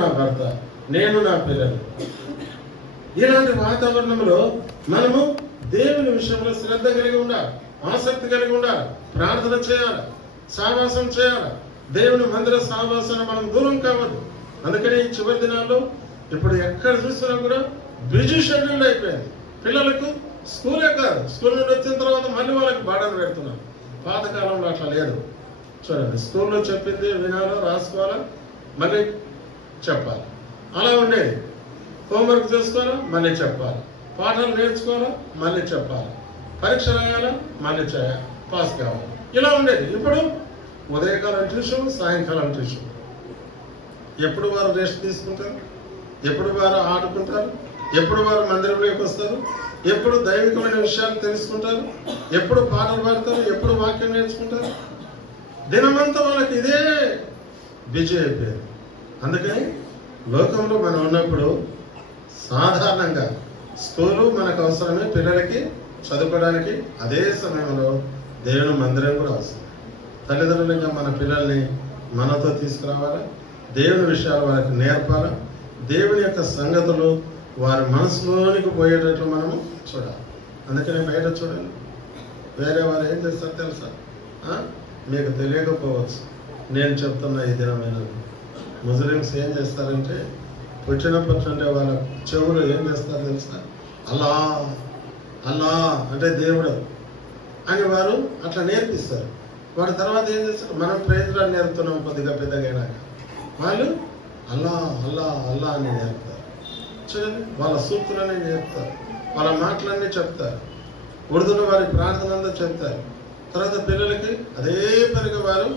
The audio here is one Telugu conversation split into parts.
నా భర్త, నేను నా పిల్లలు. ఇలాంటి వాతావరణంలో మనము దేవుని విషయంలో శ్రద్ధ కలిగి ఉండాలి, ఆసక్తి కలిగి ఉండాలి, ప్రార్థన చేయాలి, సావాసం చేయాలి. దేవుని మందిర సావాసాన్ని మనం దూరం కావద్దు. అందుకని ఈ చివరి దినాల్లో ఇప్పుడు ఎక్కడ చూసినా కూడా బిజీ షెడ్యూల్ అయిపోయింది. పిల్లలకు స్కూలే కాదు, స్కూల్ నుండి వచ్చిన తర్వాత మళ్ళీ వాళ్ళకి బాధలు పెడుతున్నారు. పాతకాలంలో అట్లా లేదు. చూడండి, స్కూల్లో చెప్పింది వినాలో, రాసుకోవాలా, మళ్ళీ చెప్పాలి. అలా ఉండేది. హోంవర్క్ చేసుకోవాలా, మళ్ళీ చెప్పాలి. పాఠాలు నేర్చుకోవాలా, మళ్ళీ చెప్పాలి. పరీక్ష రాయాలా, మళ్ళీ చేయాలి, పాస్ కావాలి. ఇలా ఉండేది. ఇప్పుడు ఉదయకాలం ట్యూషన్, సాయంకాలం ట్యూషన్. ఎప్పుడు వారు రెస్ట్ తీసుకుంటారు, ఎప్పుడు వారు ఆడుకుంటారు, ఎప్పుడు వారు మందిరంలోకి వస్తారు, ఎప్పుడు దైవికమైన విషయాలు తెలుసుకుంటారు, ఎప్పుడు పాటలు పాడతారు, ఎప్పుడు వాక్యం నేర్చుకుంటారు. దినమంతా వాళ్ళకి ఇదే బిజీ అయిపోయింది. అందుకని లోకంలో మనం ఉన్నప్పుడు సాధారణంగా స్కూలు మనకు అవసరమే, పిల్లలకి చదువుకోవడానికి. అదే సమయంలో దేవుని మందిరం కూడా అవసరం. తల్లిదండ్రులుగా మన పిల్లల్ని మనతో తీసుకురావాలా, దేవుని విషయాలు వారికి నేర్పాలా, దేవుని యొక్క సంగతులు వారి మనసులోనికి పోయేటట్లు మనము చూడాలి. అందుకని బయట చూడండి, వేరే వారు ఏం చేస్తారు తెలుసా? మీకు తెలియకపోవచ్చు, నేను చెప్తున్నా ఈ దినమైన ముస్లిమ్స్ ఏం చేస్తారంటే పుట్టినప్పటి వాళ్ళ చెవులు ఏం చేస్తారు తెలుసా? అల్లా అల్లా అంటే దేవుడు అని వారు అట్లా నేర్పిస్తారు. వాడి తర్వాత ఏం చేస్తారు? మనం ప్రేజరాన్ని నేర్పుతున్నాం కొద్దిగా పెద్దగా అయినాక, వాళ్ళు అల్లా అల్లా అల్లా అని నేర్పుతారు. చూడండి, వాళ్ళ సూక్తులన్నీ నేర్పుతారు, వాళ్ళ మాటలన్నీ చెప్తారు, ఉర్దూలో వారి ప్రార్థన అంతా చెప్తారు. తర్వాత పిల్లలకి అదే పనిగా వారు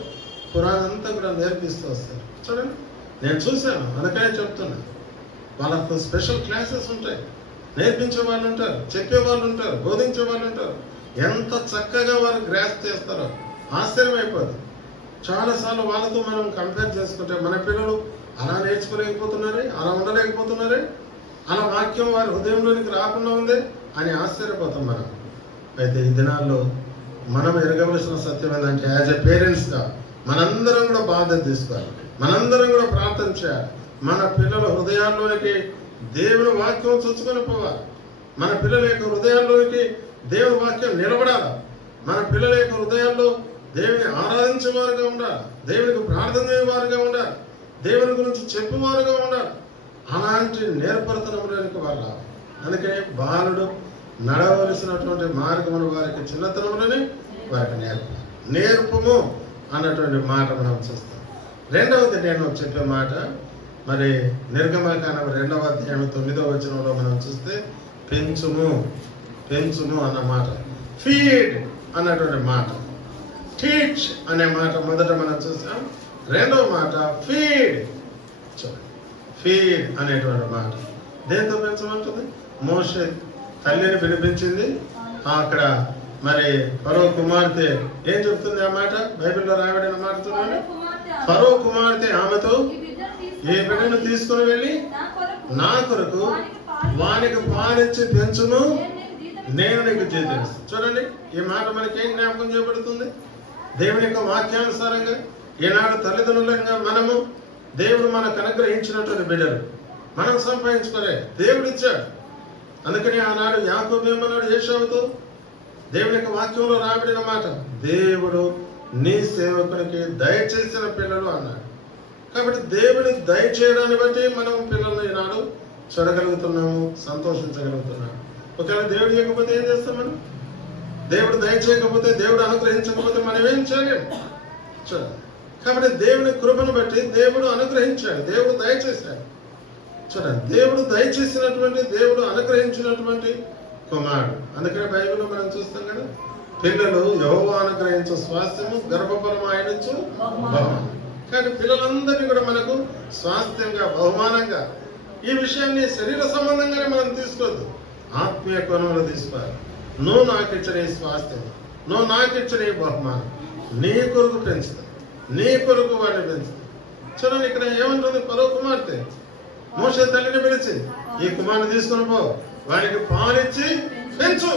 ఖురాన్ అంతా కూడా నేర్పిస్తూ వస్తారు. చూడండి, నేను చూశాను, అందుకనే చెప్తున్నా. వాళ్ళకు స్పెషల్ క్లాసెస్ ఉంటాయి, నేర్పించే వాళ్ళు ఉంటారు, చెప్పే వాళ్ళు ఉంటారు, బోధించే వాళ్ళు ఉంటారు. ఎంత చక్కగా వారు గ్రాస్ప్ చేస్తారో ఆశ్చర్యమైపోతుంది. చాలాసార్లు వాళ్ళతో మనం కంపేర్ చేసుకుంటే మన పిల్లలు అలా నేర్చుకోలేకపోతున్నారే, అలా ఉండలేకపోతున్నారే, అలా వాక్యం వారి హృదయంలోనికి రాకుండా ఉందే అని ఆశ్చర్యపోతాం మనం. అయితే ఈ దినాల్లో మనం ఎరగవలసిన సత్యం ఏంటంటే, యాజ్ ఎ పేరెంట్స్గా మనందరం కూడా బాధ్యత తీసుకోవాలి, మనందరం కూడా ప్రార్థన చేయాలి. మన పిల్లల హృదయాల్లోనికి దేవుని వాక్యం చొచ్చుకొని పోవాలి. మన పిల్లల యొక్క హృదయాల్లోనికి దేవుని వాక్యం నిలబడాలి. మన పిల్లల యొక్క హృదయాల్లో దేవుని ఆరాధించేవారుగా ఉండాలి, దేవునికి ప్రార్థన చేయవారుగా ఉండాలి, దేవుని గురించి చెప్పువారుగా ఉండాలి. అలాంటి నేర్పరితనంలోనికి వాళ్ళు రావాలి. అందుకనే బాలుడు నడవలసినటువంటి మార్గమును వారికి చిన్నతనంలోనే వారికి నేర్పాలి. నేర్పము అన్నటువంటి మాట మనం చూస్తాం. రెండవది నేను చెప్పే మాట, మరి నిర్గమకాండం 2వ అధ్యాయం 9వ వచనంలో మనం చూస్తే పెంచుము పెంచుము అన్న మాట, ఫీడ్ అన్నటువంటి మాట, టీచ్ అనే మాట మొదట మనం చూసాం. రెండవ మాట ఫీడ్. ఫీడ్ అనేటువంటి మాట దేంతో పెంచమంటుంది? మోషే తల్లిని పిలిపించింది. అక్కడ మరి ఫరో కుమార్తె ఏం చెప్తుంది? ఆ మాట బైబిల్లో రాయబడిన మాట చూడండి. ఫరో కుమార్తె ఆమెతో, ఈ బిడ్డను తీసుకుని వెళ్ళి నా కొరకు వానికి పాలిచ్చి పెంచును, నేను నీకు జీతం. చూడండి, ఈ మాట మనకేం జ్ఞాపకం చేయబడుతుంది? దేవుని యొక్క వాక్యానుసారంగా ఈనాడు తల్లిదండ్రులంగా మనము దేవుడు మనకు అనుగ్రహించినటువంటి బిడ్డలు మనం సంపాదించుకోలే, దేవుడు ఇచ్చాడు. అందుకని ఆనాడు యాకోబు ఏమన్నాడు ఏశావుతో? దేవుని యొక్క వాక్యంలో రాబడిన మాట, దేవుడు నీ సేవకునికి దయచేసిన పిల్లలు అన్నాడు. కాబట్టి దేవుని దయచేయడాన్ని బట్టి మనం పిల్లల్ని ఈనాడు చూడగలుగుతున్నాము, సంతోషించగలుగుతున్నాము. ఒకవేళ దేవుడు ఇవ్వకపోతే ఏం చేస్తాం మనం? దేవుడు దయచేయకపోతే, దేవుడు అనుగ్రహించకపోతే మనం ఏం చేయలేము. చూడండి, కాబట్టి దేవుని కృపను బట్టి దేవుడు అనుగ్రహించాడు, దేవుడు దయచేశాడు. చూడండి, దేవుడు దయచేసినటువంటి, దేవుడు అనుగ్రహించినటువంటి కుమారుడు. అందుకని బైబిల్లో మనం చూస్తాం కదా, పిల్లలు యెహోవా అనుగ్రహించు స్వాస్థ్యము, గర్భఫలము ఆయనిచ్చు బహుమానం. కానీ పిల్లలందరినీ కూడా మనకు స్వాస్థ్యంగా, బహుమానంగా, ఈ విషయాన్ని శరీర సంబంధంగానే మనం తీసుకోవద్దు, ఆత్మీయ కోణంలో తీసుకోవాలి. నువ్వు నాకు ఇచ్చిన ఈ స్వాస్థ్యం, నువ్వు నాకు ఇచ్చిన ఈ బహుమానం, నీ కొరకు పెంచుతా, నీ కొరకు వాడిని పెంచుతా. చూడండి, ఇక్కడ ఏమంటుంది? ఫరో కుమార్తె మోషే తల్లిని పిలిచి, ఈ కుమారుని తీసుకుని పో, వారికి పాలిచ్చి పెంచు.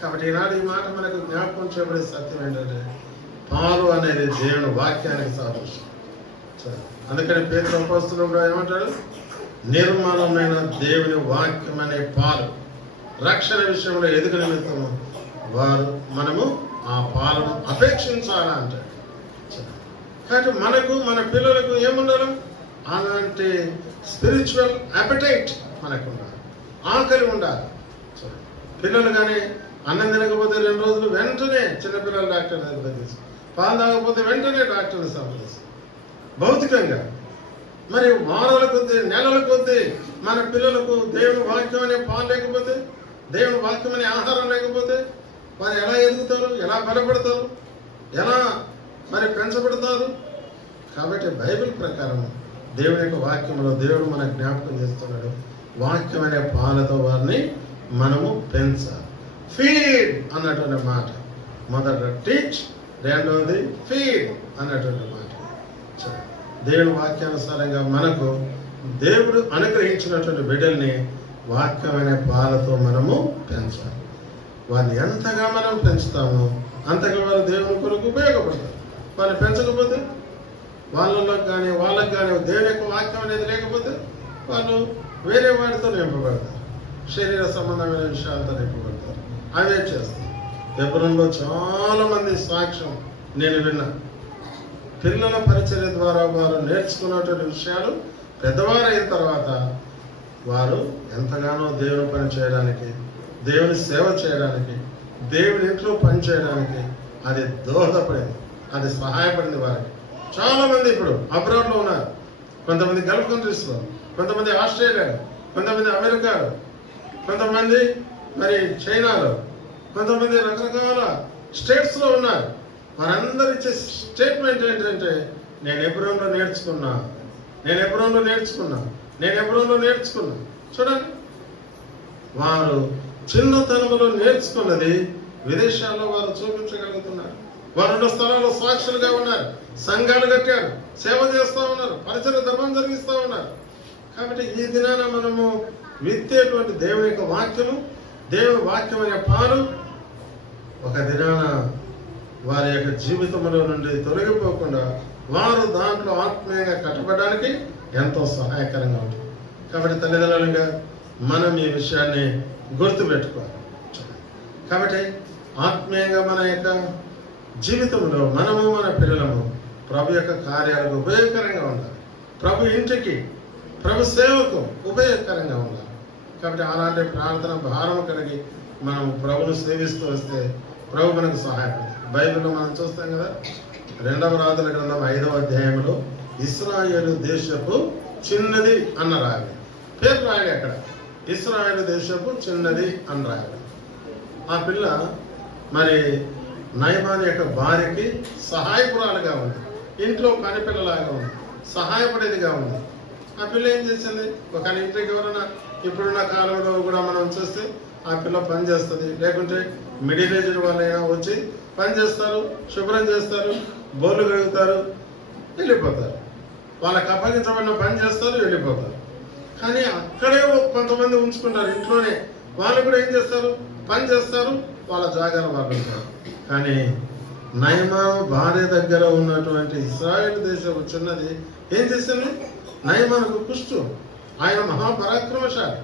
కాబట్టి ఈనాడు ఈ మాట మనకు జ్ఞాపకం చేయబడే సత్యం ఏంటంటే, పాలు అనేది దేవుని వాక్యానికి సాదృశ్యం. అందుకని పేతురు అపోస్తలుడు కూడా ఏమంటాడు? నిర్మలమైన దేవుని వాక్యం అనే పాలు రక్షణ విషయంలో ఎదుగు నిమిత్తము మనము ఆ పాలను అపేక్షించాలా అంటాడు. కాబట్టి మనకు మన పిల్లలకు ఏముండాలి? అలాంటి స్పిరిచువల్ అపెటైట్ మనకు ఉండాలి, ఆకలి ఉండాలి. పిల్లలు కానీ అన్నం తినకపోతే 2 రోజులు వెంటనే చిన్నపిల్లలు డాక్టర్ దగ్గర తీసు, పాలు తాగకపోతే వెంటనే డాక్టర్ని సంప్రదిస్తారు. భౌతికంగా మరి వారాల కొద్దీ నెలల కొద్దీ మన పిల్లలకు దేవుని వాక్యం అనే పాలు లేకపోతే, దేవుని వాక్యం అనే ఆహారం లేకపోతే వారు ఎలా ఎదుగుతారు, ఎలా బలపడతారు, ఎలా మరి పెంచబడతారు? కాబట్టి బైబిల్ ప్రకారం దేవుని యొక్క వాక్యంలో దేవుడు మనకు జ్ఞాపకం చేస్తున్నాడు. వాక్యం అనే పాలతో వారిని మనము పెంచాలి. ఫీడ్ అన్నటువంటి మాట, మొదట టీచ్, రెండవది ఫీడ్ అన్నటువంటి మాట. దేవుని వాక్యానుసారంగా మనకు దేవుడు అనుగ్రహించినటువంటి బిడ్డల్ని వాక్యమైన పాలతో మనము పెంచాలి. వారిని ఎంతగా మనం పెంచుతామో అంతగా వారు దేవుని కొరకు ఉపయోగపడతారు. వారిని పెంచకపోతే వాళ్ళకి కానీ దేవుని యొక్క వాక్యం అనేది లేకపోతే వాళ్ళు వేరే వాటితో నింపబడతారు, శరీర సంబంధమైన విషయాలతో నింపబడతారు, అవే చేస్తారు. హెబ్రోనులో చాలా మంది సాక్ష్యం నేను విన్నా. పిల్లల పరిచర్య ద్వారా వారు నేర్చుకున్నటువంటి విషయాలు పెద్దవారైన తర్వాత వారు ఎంతగానో దేవుని పని చేయడానికి, దేవుని సేవ చేయడానికి, దేవుని ఇంట్లో పని చేయడానికి అది దోహదపడింది, అది సహాయపడింది వారికి. చాలా మంది ఇప్పుడు అబ్రాడ్లో ఉన్నారు, కొంతమంది గల్ఫ్ కంట్రీస్లో, కొంతమంది ఆస్ట్రేలియాలో, కొంతమంది అమెరికాలో, కొంతమంది మరి చైనాలో, కొంతమంది రకరకాల స్టేట్స్లో ఉన్నారు. వారందరూ ఇచ్చే స్టేట్మెంట్ ఏంటంటే, నేను హెబ్రోనులో నేర్చుకున్నా. చూడండి, వారు చిన్నతనంలో నేర్చుకున్నది విదేశాల్లో వారు చూపించగలుగుతున్నారు. వారు 2 స్థలాల్లో సాక్షులుగా ఉన్నారు, సంఘాలు కట్టారు, సేవ చేస్తూ ఉన్నారు, పరిసర ధర్మం జరిగిస్తూ ఉన్నారు. కాబట్టి ఈ దినాన మనము విత్తేటువంటి దేవుని యొక్క వాక్యము, దేవుని వాక్యం అనే పాలు ఒక దినాన వారి యొక్క జీవితంలో నుండి తొలగిపోకుండా వారు దాంట్లో ఆత్మీయంగా కట్టబడడానికి ఎంతో సహాయకరంగా ఉంటుంది. కాబట్టి తల్లిదండ్రులుగా మనం ఈ విషయాన్ని గుర్తుపెట్టుకోవాలి. కాబట్టి ఆత్మీయంగా మన యొక్క జీవితంలో మనము మన పిల్లలము ప్రభు యొక్క కార్యాలకు ఉపయోగకరంగా ఉండాలి, ప్రభు ఇంటికి, ప్రభు సేవకు ఉపయోగకరంగా ఉండాలి. కాబట్టి అలాంటి ప్రార్థన భారం కలిగి మనం ప్రభును సేవిస్తూ వస్తే ప్రభు మనకు సహాయపడుతుంది. బైబిల్లో మనం చూస్తాం కదా, 2వ రాజుల గ్రంథం 5వ అధ్యాయంలో ఇశ్రాయేలు దేశపు చిన్నది అన్న రాయాలి, పేరు రాయాలి. అక్కడ ఇశ్రాయేలు దేశపు చిన్నది అని రాయాలి. ఆ పిల్ల మరి నయమాను యొక్క భార్యకి సహాయకురాలుగా ఉంది, ఇంట్లో పనిపిల్లలాగా ఉంది, సహాయపడేదిగా ఉంది. ఆ పిల్ల ఏం చేసింది? ఒక ఇంటికి ఎవరైనా ఇప్పుడున్న కాలంలో కూడా మనం చూస్తే ఆ పిల్ల పని చేస్తుంది, లేకుంటే మిడిల్ ఏజ్డ్ వాళ్ళైనా వచ్చి పని చేస్తారు, శుభ్రం చేస్తారు, బోర్లు కడుగుతారు, వెళ్ళిపోతారు. వాళ్ళకి అప్పగించబడిన పని చేస్తారు, వెళ్ళిపోతారు. కానీ అక్కడే కొంతమంది ఉంచుకుంటారు ఇంట్లోనే, వాళ్ళు కూడా ఏం చేస్తారు? పని చేస్తారు, వాళ్ళ జాగాలో వాళ్ళు ఉంటారు. కానీ నయమాను భార్య దగ్గర ఉన్నటువంటి ఇశ్రాయేలు దేశపు చిన్నది ఏం చేసింది? నయమానుకు కుష్టు, ఆయన మహాపరాక్రమశాలి.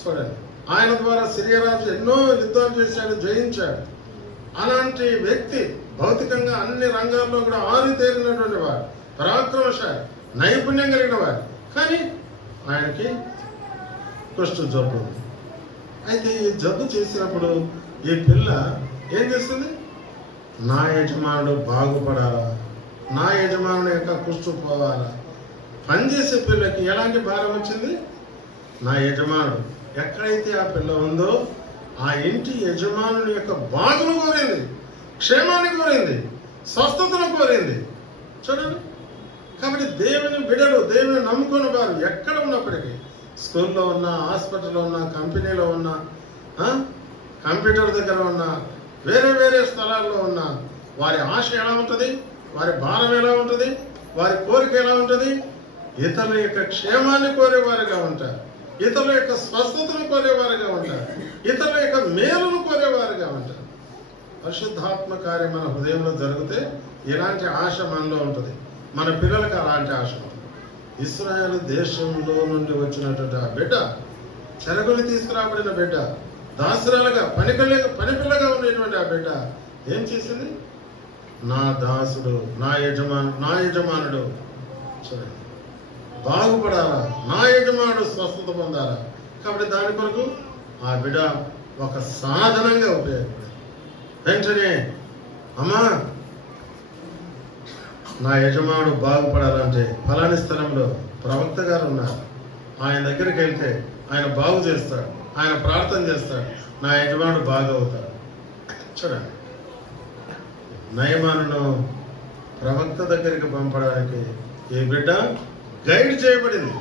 చూడండి, ఆయన ద్వారా సిరియరాజు ఎన్నో యుద్ధాలు చేశాడు, జయించాడు. అలాంటి వ్యక్తి భౌతికంగా అన్ని రంగాల్లో కూడా ఆరితేరినటువంటి వాడు, పరాక్రమశాలి, నైపుణ్యం కలిగిన వాడు. కానీ ఆయనకి కుష్టు జబ్బు. అయితే ఈ జబ్బు చేసినప్పుడు ఈ పిల్ల ఏం చేస్తుంది? నా యజమానుడు బాగుపడాలా, నా యజమానుడు యొక్క కుష్టు పోవాలా. పనిచేసే పిల్లకి ఎలాంటి భారం వచ్చింది? నా యజమానుడు ఎక్కడైతే ఆ పిల్ల ఉందో ఆ ఇంటి యజమానుని యొక్క బాధను కోరింది, క్షేమాన్ని కోరింది, స్వస్థతను కోరింది. చూడండి, కాబట్టి దేవుని బిడ్డలు, దేవుని నమ్ముకున్న వారు ఎక్కడ ఉన్నప్పటికీ, స్కూల్లో ఉన్నా, హాస్పిటల్లో ఉన్నా, కంపెనీలో ఉన్నా, కంప్యూటర్ దగ్గర ఉన్నా, వేరే వేరే స్థలాల్లో ఉన్నా, వారి ఆశ ఎలా ఉంటుంది, వారి భారం ఎలా ఉంటుంది, వారి కోరిక ఎలా ఉంటుంది? ఇతరుల యొక్క క్షేమాన్ని కోరేవారుగా ఉంటారు, ఇతరుల యొక్క స్వస్థతను కోరేవారుగా ఉంటారు, ఇతరుల యొక్క మేలును కోరేవారుగా ఉంటారు. పరిశుద్ధాత్మ కార్యం మన హృదయంలో జరిగితే ఇలాంటి ఆశ మనలో ఉంటుంది. మన పిల్లలకు అలాంటి ఆశ ఉంది. ఇశ్రాయేలు దేశంలో నుండి వచ్చినటువంటి ఆ బిడ్డ, చెరగొని తీసుకురాబడిన బిడ్డ, దాసురాలుగా పనిపిల్లగా ఉండేటువంటి ఆ బిడ్డ ఏం చేసింది? నా దాసుడు, నా యజమానుడు చూడండి బాగుపడాలా, నా యజమానుడు స్వస్థత పొందాలా. కాబట్టి దాని కొరకు ఆ బిడ్డ ఒక సాధనంగా ఉపయోగపడింది. వెంటనే అమ్మా నా యజమానుడు బాగుపడాలంటే ఫలాని స్థలంలో ప్రవక్త గారు ఉన్నారు, ఆయన దగ్గరికి వెళ్తే ఆయన బాగు చేస్తాడు, ఆయన ప్రార్థన చేస్తాడు, నా యజమానుడు బాగవుతాడు. చూడండి, నయమానును ప్రవక్త దగ్గరికి పంపడానికి ఈ బిడ్డ గైడ్ చేయబడింది.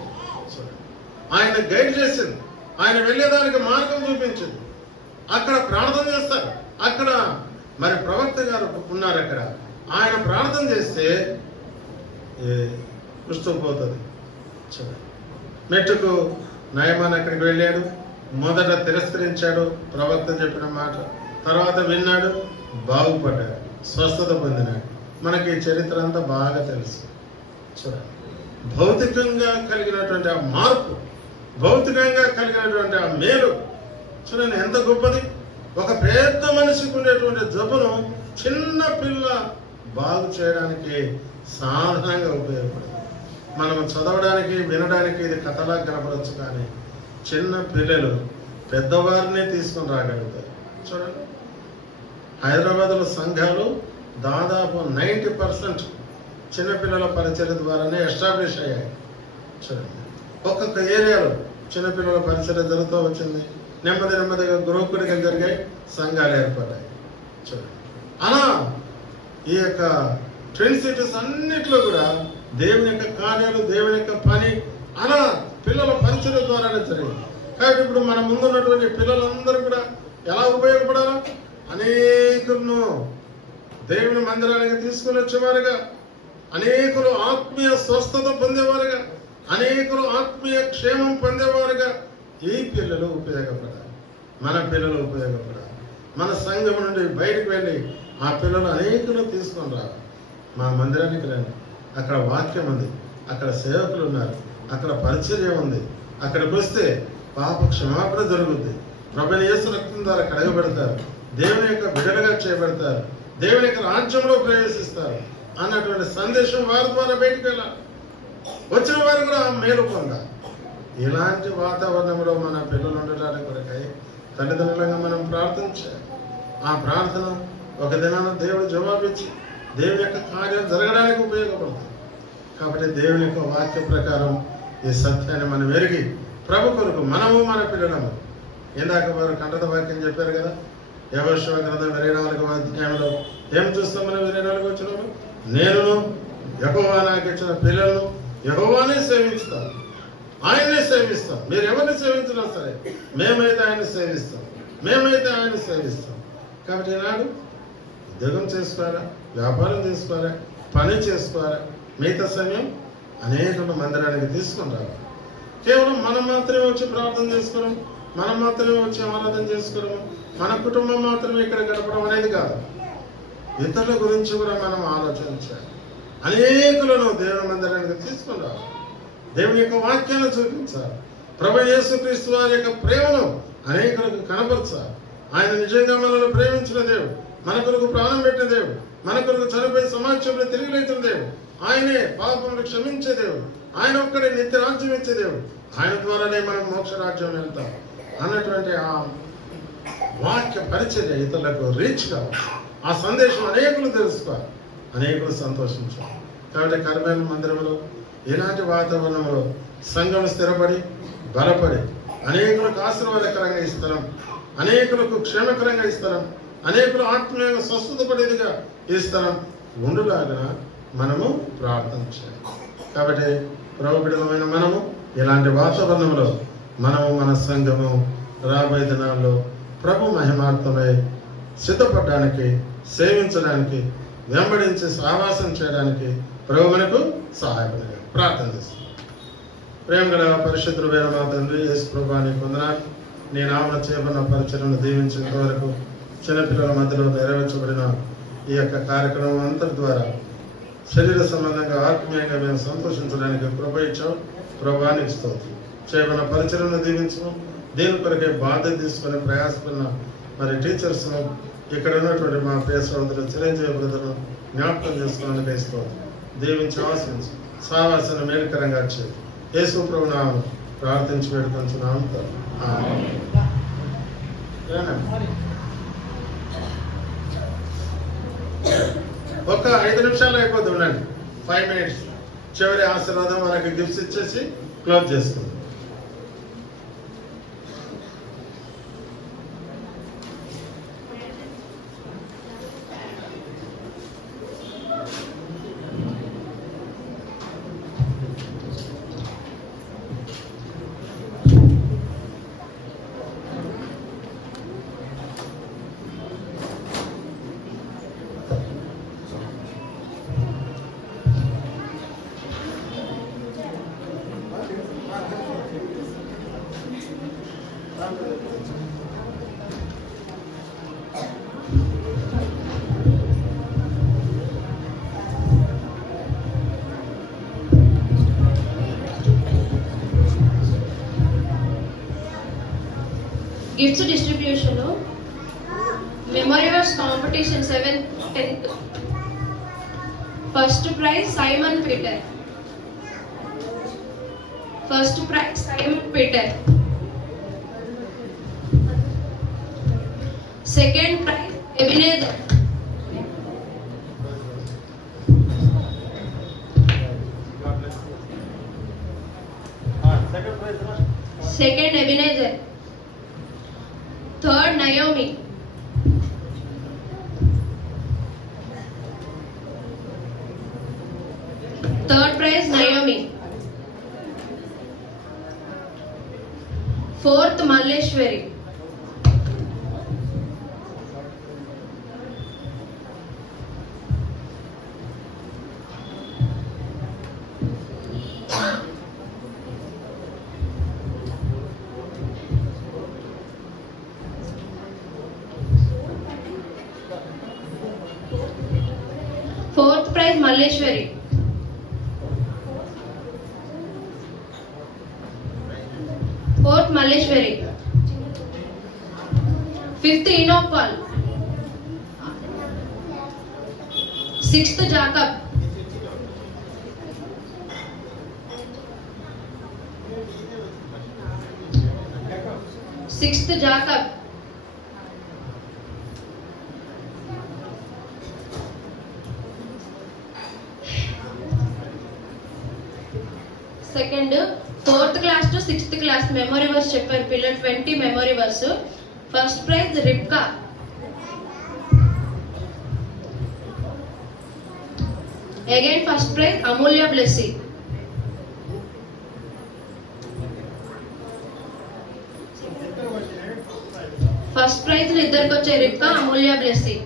ఆయన గైడ్ చేసింది, ఆయన వెళ్ళేదానికి మార్గం చూపించింది. అక్కడ ప్రార్థన చేస్తారు, అక్కడ మరి ప్రవక్త గారు ఉన్నారు, అక్కడ ఆయన ప్రార్థన చేస్తే పోతుంది. చూడండి, మెట్టుకు నయమాన్ అక్కడికి వెళ్ళాడు, మొదట తిరస్కరించాడు ప్రవక్త చెప్పిన మాట, తర్వాత విన్నాడు, బాగుపడ్డాడు, స్వస్థత పొందినాడు. మనకి చరిత్ర అంతా బాగా తెలుసు. చూడండి, భౌతికంగా కలిగినటువంటి ఆ మార్పు, భౌతికంగా కలిగినటువంటి ఆ మేలు చూడండి ఎంత గొప్పది. ఒక పెద్ద మనిషికి ఉండేటువంటి జబ్బును చిన్న పిల్ల బాగు చేయడానికి సాధనంగా ఉపయోగపడుతుంది. మనం చదవడానికి వినడానికి ఇది కథలా కనపడవచ్చు, కానీ చిన్న పిల్లలు పెద్దవారినే తీసుకొని రాగలుగుతారు. చూడండి, హైదరాబాద్లో సంఘాలు దాదాపు 90% చిన్నపిల్లల పరిచర్య ద్వారానే ఎస్టాబ్లిష్ అయ్యాయి. చూడండి, ఒక్కొక్క ఏరియాలో చిన్నపిల్లల పరిచర్య జరుగుతూ వచ్చింది. నెమ్మదిగా గ్రూపుడిగా జరిగాయి, సంఘాలు ఏర్పడ్డాయి. చూడండి, అలా ఈ యొక్క ట్విన్ సిటీస్ అన్నిట్లో కూడా దేవుని యొక్క కార్యాలు, దేవుని యొక్క పని అలా పిల్లల పరిచర్య ద్వారానే జరిగింది. కాబట్టి ఇప్పుడు మన ముందున్నటువంటి పిల్లలందరూ కూడా ఎలా ఉపయోగపడాలా? అనేకులను దేవుని మందిరానికి తీసుకుని వచ్చేవారుగా, అనేకులు ఆత్మీయ స్వస్థత పొందేవారుగా, అనేకులు ఆత్మీయ క్షేమం పొందేవారుగా ఈ పిల్లలు ఉపయోగపడాలి. మన పిల్లలు ఉపయోగపడాలి. మన సంఘం నుండి బయటకు వెళ్ళి ఆ పిల్లలు అనేకులు తీసుకొని రావాలి. మా మందిరానికి రండి, అక్కడ వాక్యం ఉంది, అక్కడ సేవకులు ఉన్నారు, అక్కడ పరిచర్య ఉంది. అక్కడికి వస్తే పాప క్షమాపణ జరుగుద్ది, ప్రభువైన యేసు రక్తం ద్వారా కడగబెడతారు, దేవుని యొక్క బిడ్డలుగా చేయబడతారు, దేవుని యొక్క రాజ్యంలో ప్రవేశిస్తారు అన్నటువంటి సందేశం వారి ద్వారా బయటకు వెళ్ళాలి. వచ్చిన వారు కూడా మేలు పొందాలి. ఇలాంటి వాతావరణంలో మన పిల్లలు ఉండటానికి కొరకై తల్లిదండ్రులుగా మనం ప్రార్థన చేయాలి. ఆ ప్రార్థన ఒక దినాన దేవుడు జవాబిచ్చి దేవుని యొక్క కార్యం జరగడానికి ఉపయోగపడుతుంది. కాబట్టి దేవుని యొక్క వాక్య ప్రకారం ఈ సత్యాన్ని మనం ఎరిగి ప్రభు కొరకు మనము మన పిల్లలము, ఇందాక వారు కంఠత వాక్యం చెప్పారు కదా, యెహోషువ గ్రంథం 24వ అధ్యాయంలో ఏం చూస్తాం మనం? 24వ వచనంలో, నేనును యెహోవా నాకు ఇచ్చిన పిల్లలను యెహోవానే సేవిస్తాను, ఆయన్నే సేవిస్తాం. మీరు ఎవరిని సేవించినా సరే మేమైతే ఆయన్ని సేవిస్తాం, మేమైతే ఆయన్ని సేవిస్తాం. కాబట్టి ఈనాడు ఉద్యోగం చేసుకోవాలా, వ్యాపారం చేసుకోవాలా, పని చేసుకోవాలా, మిగతా సమయం అనేకులు మందిరానికి తీసుకొని రావాలి. కేవలం మనం మాత్రమే వచ్చి ప్రార్థన చేసుకోవడం, మనం మాత్రమే వచ్చి ఆరాధన చేసుకోవడం, మన కుటుంబం మాత్రమే ఇక్కడ గడపడం అనేది కాదు. ఇతరుల గురించి కూడా మనం ఆలోచించాలి. అనేకులను దేవుని మందిరానికి తీసుకొని రావాలి, దేవుని యొక్క వాక్యాన్ని చూపించాలి, ప్రభువైన యేసుక్రీస్తు వారి యొక్క ప్రేమను అనేకులకు కనపరచాలి. ఆయన నిజంగా మనల్ని ప్రేమించిన దేవుడు, మన కొరకు ప్రాణం పెట్టిన దేవుడు, మన కొరకు చనిపోయి సమాజంలో తిరిగి లేచిన దేవుడు, ఆయనే పాపములు క్షమించే దేవుడు, ఆయన ఒక్కడే నిత్య రాజ్యం ఇచ్చే దేవుడు, ఆయన ద్వారానే మనం మోక్ష రాజ్యం వెళ్తాం అన్నటువంటి ఆ వాక్య పరిచర్య ఇతరులకు రీచ్ కావాలి. ఆ సందేశం అనేకులు తెలుసుకోవాలి, అనేకులు సంతోషించాలి. కాబట్టి కర్మేలు మందిరంలో ఇలాంటి వాతావరణంలో సంఘం స్థిరపడి బలపడి అనేకులకు ఆశీర్వాదకరంగా ఇస్తాం, అనేకులకు క్షేమకరంగా ఇస్తాం, అనేకులు ఆత్మీయంగా స్వస్థత పడేదిగా ఇస్తాం ఉండులాగా మనము ప్రార్థన చేయాలి. కాబట్టి ప్రభు బిడ్డలమైన మనము ఇలాంటి వాతావరణంలో మనము మన సంఘము రాబోయే దినాల్లో ప్రభు మహిమార్థమై సిద్ధపడడానికి, సేవించడానికి, వెంబడించి సహవాసం చేయడానికి ప్రభు మనకు సహాయపడాలి. ప్రార్థన చేస్తాం. ప్రేమ గల పరిశుద్ధుడైన మా తండ్రి యేసు ప్రభువా, నీకు వందనాలు. నీ నామమున చేయబడిన పరిచర్యను దీవించేంత వరకు చిన్నపిల్లల మధ్యలో నెరవేర్చబడిన ఈ యొక్క కార్యక్రమం అంతటి ద్వారా శరీర సంబంధంగా ఆత్మీయంగా మేము సంతోషించడానికి కృప ఇచ్చాం. ప్రభానికి స్తోత్రం. చేయబడిన పరిచయను దీవించము. దీని కొరకే బాధ్యత తీసుకుని ప్రయాసపడిన మరి టీచర్స్, ఇక్కడ ఉన్నటువంటి మా ప్రియ సోదరులు చిరంజీవి బ్రదర్ను జ్ఞాపకం చేసుకోవడానికి స్తోత్రం. దీవించి ఆశించి సావాసన మేలుకరంగా చేయండి. యేసు ప్రభు నామమున ప్రార్థించి వేడుకొంచున్నాము. ఒక 5 నిమిషాలు అయిపోద్ది, ఉండండి. 5 minutes. చివరి ఆశీర్వాదం మనకి గిఫ్ట్స్ ఇచ్చేసి క్లోజ్ చేసుకుందాం. Gifts distribution. Memory verse competition 7th, 10th. First prize Simon Peter. First prize Simon Peter. Second prize Ebenezer. Second Ebenezer. Third Naomi. Third prize Naomi. Fourth Malleshwari. Fourth prize Malleshwari. Fourth Malleshwari. Fifth Enoch Paul. Sixth Jacob. Sixth Jacob. Second, 4th class to 6th class memory verse చెప్పారు పిల్లలు. 20 memory verse. First prize Ribka. Again first prize Amulya Blessing. First prize ఇద్దరికి వచ్చే Ribka, Amulya Blessing.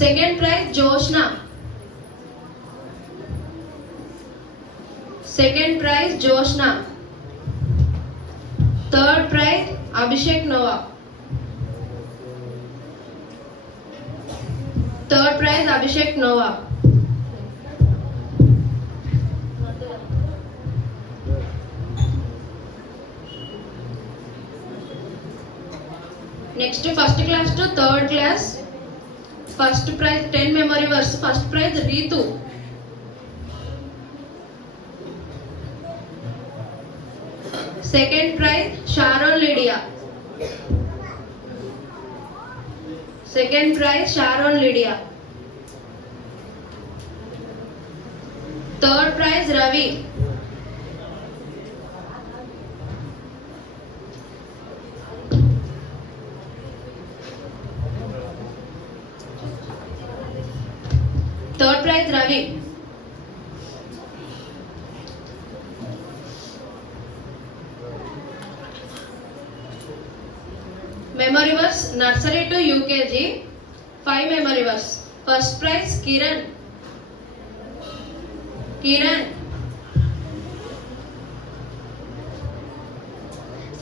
Second prize Joshna. Second prize Joshna. Third prize Abhishek Noah. Third prize Abhishek Noah. Next first class to third class. First prize 10 memory verse. First prize Ritu. Second prize Sharon Lydia. Second prize Sharon Lydia. Third prize Ravi. Third prize Ravi. Memory verse nursery to UKG 5 memory verse. First prize Kiran.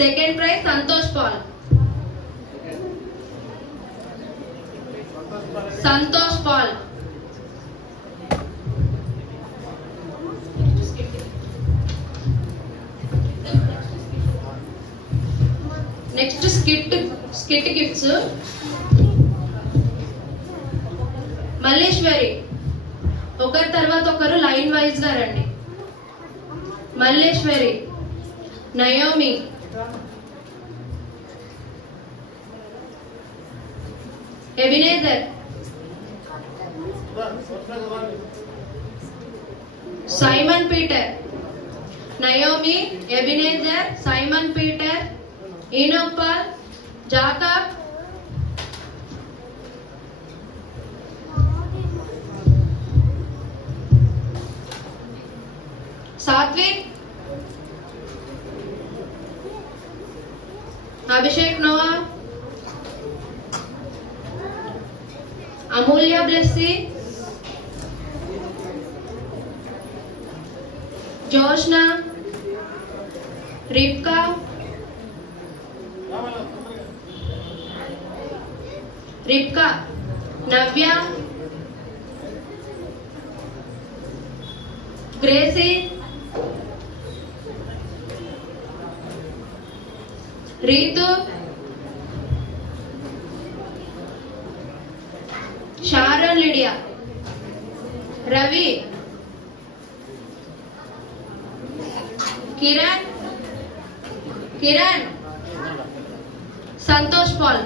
Second prize Santosh Paul. Next skit gifts. Malleswari, ఒకరి తర్వాత ఒకరు లైన్ వైజ్ గా రండి. Malleswari, Naomi, Ebenezer, Simon Peter. Naomi, Ebenezer, Simon Peter, Enopaul, Jacob, Satvik, Abhishek Noah, Amulya Blessy, Joshna, Ripka, Navya, Gracie, Ritu, Sharon Lydia, Ravi, Kiran, Santosh Paul.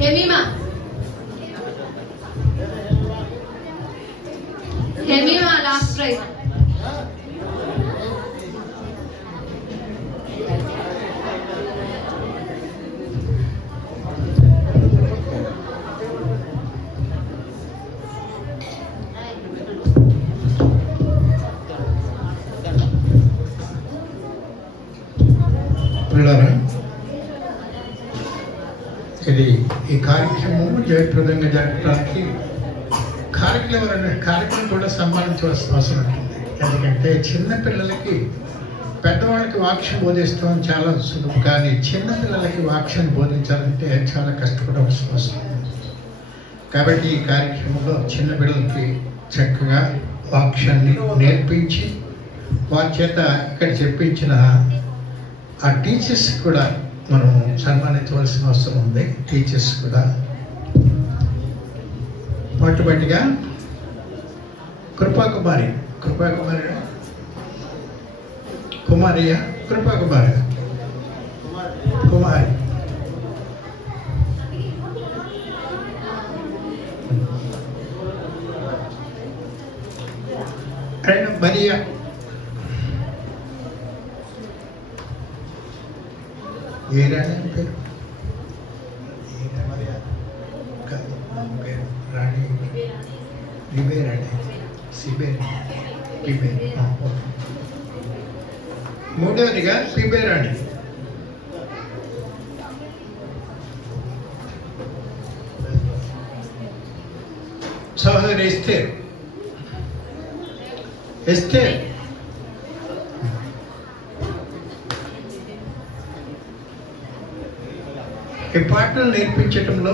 Hemima last prize. ఇది ఈ కార్యక్రమం జయప్రదంగా జరపడానికి కార్యక్రమం కూడా సన్మానించవలసిన అవసరం ఉంటుంది. ఎందుకంటే చిన్నపిల్లలకి పెద్దవాళ్ళకి వాక్యం బోధిస్తాం చాలా సులభం, కానీ చిన్నపిల్లలకి వాక్యం బోధించాలంటే చాలా కష్టపడవలసిన అవసరం ఉంది. కాబట్టి ఈ కార్యక్రమంలో చిన్నపిల్లలకి చక్కగా వాక్యాన్ని నేర్పించి వారి చేత ఇక్కడ చెప్పించిన ఆ టీచర్స్ కూడా మనం సన్మానించవలసిన అవసరం ఉంది. టీచర్స్ కూడా మొట్టమొదటిగా కృపాకుమారి మరియా, ఏ రాణి అని పేరు? రాణి మూడవదిగా పిబే రాణి. సహోదరి ఎస్తేర్, ఈ పాటలు నేర్పించటంలో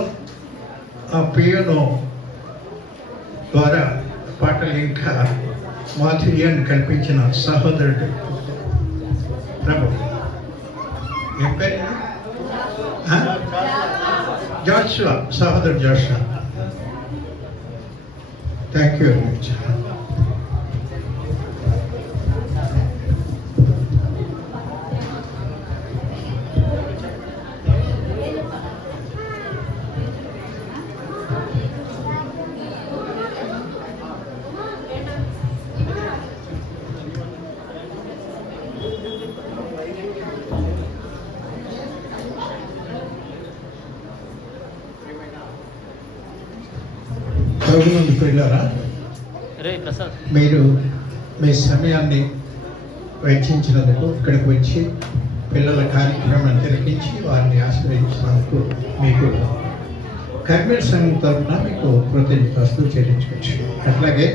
ఆ పియోనో ద్వారా పాటలు ఇంకా మాధుర్యాన్ని కల్పించిన సహోదరుడు ప్రభు. ఏం పేరు? జోషువా, సహోదరుడు Joshua. Thank you very much. పిల్లరా, మీరు మీ సమయాన్ని వెచ్చించినందుకు, ఇక్కడికి వచ్చి పిల్లల కార్యక్రమాన్ని తిలకించి వారిని ఆశ్రయించినందుకు మీకు కర్మేల్ సంఘం తరఫున మీకు కృతజ్ఞతలు చెల్లించవచ్చు. అట్లాగే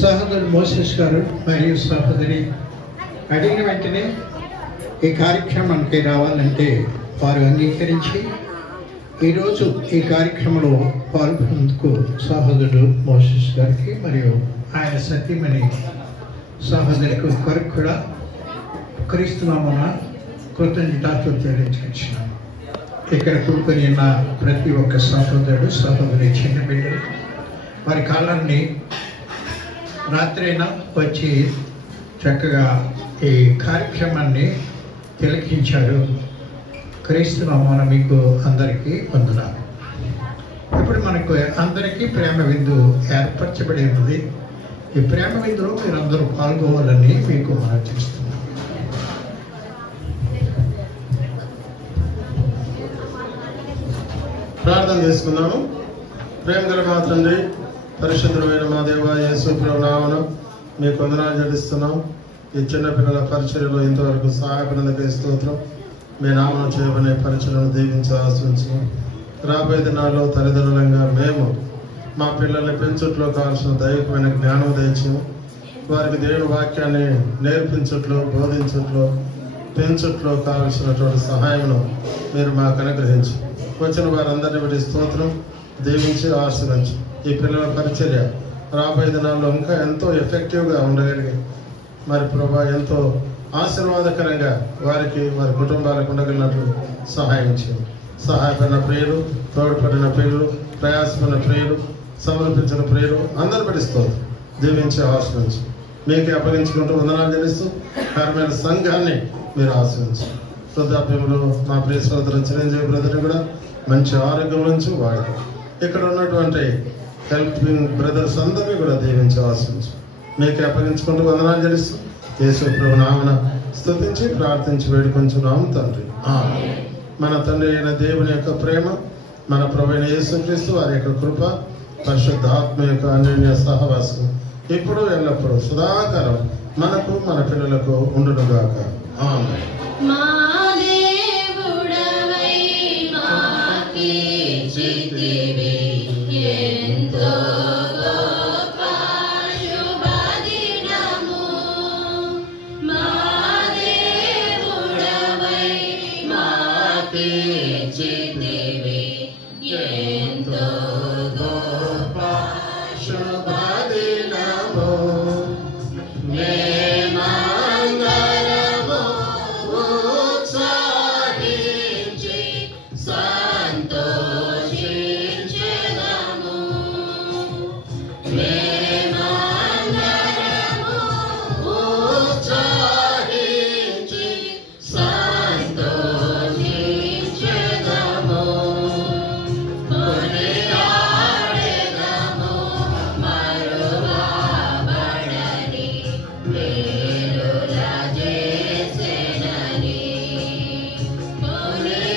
సహోదరుడు మోసెస్ గారు మరియు సహోదరి అడిగిన వెంటనే ఈ కార్యక్రమానికి రావాలంటే వారు అంగీకరించి ఈరోజు ఈ కార్యక్రమంలో పాల్గొనేందుకు సహోదరుడు మోసెస్ గారికి మరియు ఆయన సతీమణి సహోదరికి కొరకు కూడా క్రీస్తునామమున కృతజ్ఞతాస్తుతులు చెల్లించుకుంటున్నాను. ఇక్కడ కూడుకొని ఉన్న ప్రతి ఒక్క సహోదరుడు సహోదరి చిన్న బిడ్డలు వారి కాలాన్ని రాత్రైనా వచ్చి చక్కగా ఈ కార్యక్రమాన్ని తిలకించారు. క్రీస్తునామమున మీకు అందరికీ వందనాలు. ఇప్పుడు మనకు అందరికీ ప్రేమ విందు ఏర్పరచబడి ఉన్నది. ఈ ప్రేమ విందులో మీరందరూ పాల్గొవాలని మీకు మనం చేస్తున్నాం. ప్రార్థన చేసుకుందాము. ప్రేమ గల మా తండ్రి, పరిశుద్ధమైన మా దేవ యేసు ప్రభు నామమున మీకు వందనాలు చెల్లిస్తున్నాం. ఈ చిన్నపిల్లల పరిచర్యలో ఇంతవరకు సహాయపడినందుకు స్తోత్రం. మీ నామం చేయబడే పరిచయలను దీవించి ఆశ్రయించాం. రాబోయే దినాల్లో తల్లిదండ్రులంగా మేము మా పిల్లల్ని పెంచుట్లో కావాల్సిన దైవికమైన జ్ఞానం తెచ్చాము. వారికి దేవుని వాక్యాన్ని నేర్పించట్లో, బోధించట్లో, పెంచుట్లో కావలసినటువంటి సహాయమును మీరు మాకు అనుగ్రహించి వచ్చిన వారందరినీ బట్టి స్తోత్రం. దీవించి ఆశ్రయించి ఈ పిల్లల పరిచర్య రాబోయే దినాల్లో ఇంకా ఎంతో ఎఫెక్టివ్గా ఉండగలిగి మరి ప్రభా ఎంతో ఆశీర్వాదకరంగా వారికి వారి కుటుంబాలకు ఉండగలిగినట్లు సహాయం చేయండి. సహాయపడిన ప్రియులు, తోడ్పడిన ప్రియులు, ప్రయాసపడిన ప్రియులు, సమర్పించిన ప్రియులు అందరూ పడిస్తారు. దీవించి ఆశ్రయించి మీకే అప్పగించుకుంటూ వందనాలు చెల్లిస్తూ కార్మిక సంఘాన్ని మీరు ఆశ్రయించి వృద్ధాప్యంలో మా ప్రియ సోదరు చిరంజీవి బ్రదర్ని కూడా మంచి ఆరోగ్యం నుంచి వాడారు. ఇక్కడ ఉన్నటువంటి హెల్పింగ్ బ్రదర్స్ అందరినీ కూడా దీవించి ఆశ్రయించి మీకే అప్పగించుకుంటూ వందనాలు చెల్లిస్తూ యేసు ప్రభు నామమున స్తుతించి ప్రార్థించి వేడుకొంచున్నాము తండ్రి. మన తండ్రి అయిన దేవుని యొక్క ప్రేమ, మన ప్రభు అయిన యేసుక్రీస్తు వారి యొక్క కృప, పరిశుద్ధ ఆత్మ యొక్క అన్యోన్య సహవాసం ఇప్పుడు ఎల్లప్పుడూ సదాకాలం మనకు మన పిల్లలకు ఉండునుగాక. ఆమేన్. మా దేవుడవై మాకిచ్చితివి ఎంతో గొప్ప శుభదినము. మా దేవుడవై మాకిచ్చితివి ఎంతో గొప్ప శుభదినము. మేమందరము ఉత్సాహించి సంతోషించెదము. మేమందరము ఉత్సాహించి సంతోషించెదము. కొనియాడెదము మరువబడని మేలుల చేసెనని.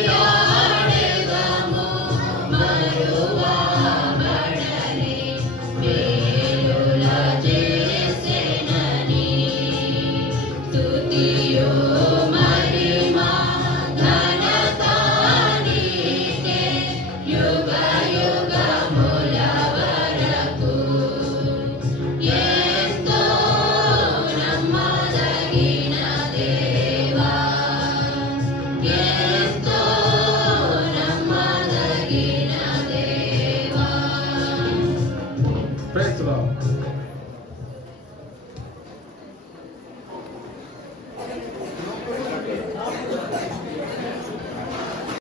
కొనియాడెదము మరువబడని